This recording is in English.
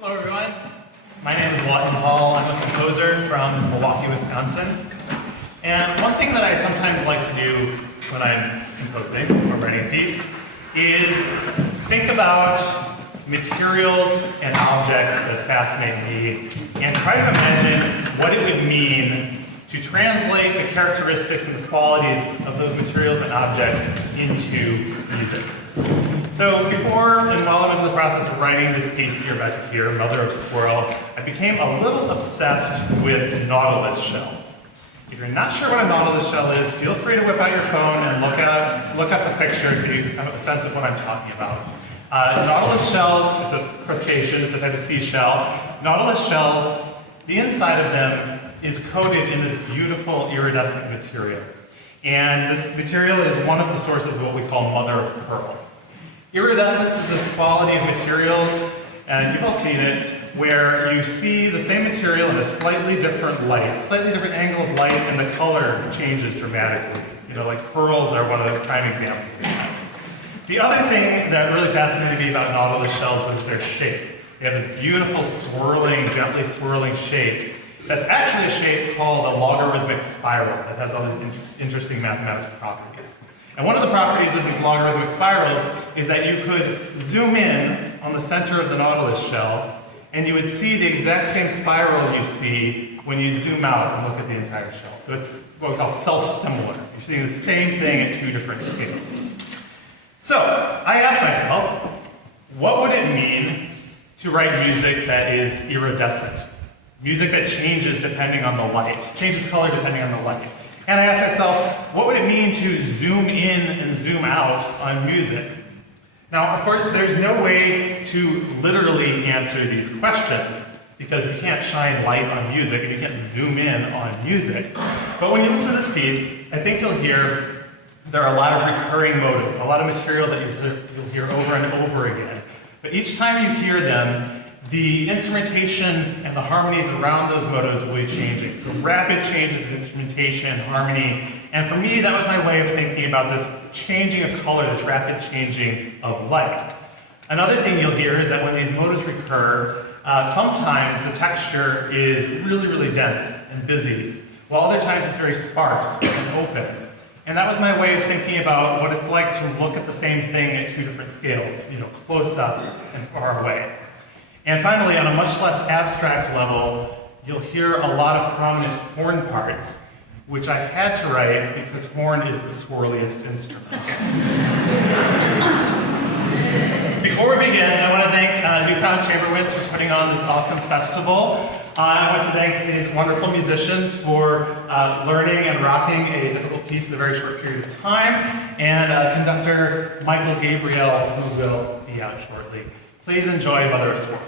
Hello everyone, my name is Lawton Hall. I'm a composer from Milwaukee, Wisconsin. And one thing that I sometimes like to do when I'm composing or writing a piece is think about materials and objects that fascinate me and try to imagine what it would mean to translate the characteristics and the qualities of those materials and objects into music. So before and while I was in the process of writing this piece that you're about to hear, Mother of Swirl, I became a little obsessed with nautilus shells. If you're not sure what a nautilus shell is, feel free to whip out your phone and look up the picture so you have a sense of what I'm talking about. Nautilus shells, it's a crustacean, it's a type of seashell. Nautilus shells, the inside of them is coated in this beautiful iridescent material. And this material is one of the sources of what we call mother of pearl. Iridescence is this quality of materials, and you've all seen it, where you see the same material in a slightly different light, slightly different angle of light, and the color changes dramatically. You know, like pearls are one of the prime examples of that. The other thing that really fascinated me about nautilus shells was their shape. They have this beautiful swirling, gently swirling shape. That's actually a shape called a logarithmic spiral that has all these interesting mathematical properties. And one of the properties of these logarithmic spirals is that you could zoom in on the center of the nautilus shell and you would see the exact same spiral you see when you zoom out and look at the entire shell. So it's what we call self-similar. You're seeing the same thing at two different scales. So I asked myself, what would it mean to write music that is iridescent? Music that changes depending on the light, changes color depending on the light. And I asked myself, what would it mean to zoom in and zoom out on music? Now, of course, there's no way to literally answer these questions because you can't shine light on music and you can't zoom in on music. But when you listen to this piece, I think you'll hear there are a lot of recurring motives, a lot of material that you'll hear over and over again. But each time you hear them, the instrumentation and the harmonies around those motives will be changing. So rapid changes in instrumentation, harmony, and for me that was my way of thinking about this changing of color, this rapid changing of light. Another thing you'll hear is that when these motives recur, sometimes the texture is really, really dense and busy, while other times it's very sparse and open. And that was my way of thinking about what it's like to look at the same thing at two different scales, you know, close up and far away. And finally, on a much less abstract level, you'll hear a lot of prominent horn parts, which I had to write because horn is the swirliest instrument. Before we begin, I want to thank Newfound Chamber Winds for putting on this awesome festival. I want to thank these wonderful musicians for learning and rocking a difficult piece in a very short period of time, and conductor Michael Gabriel, who will be out shortly. Please enjoy Mother of Swirl.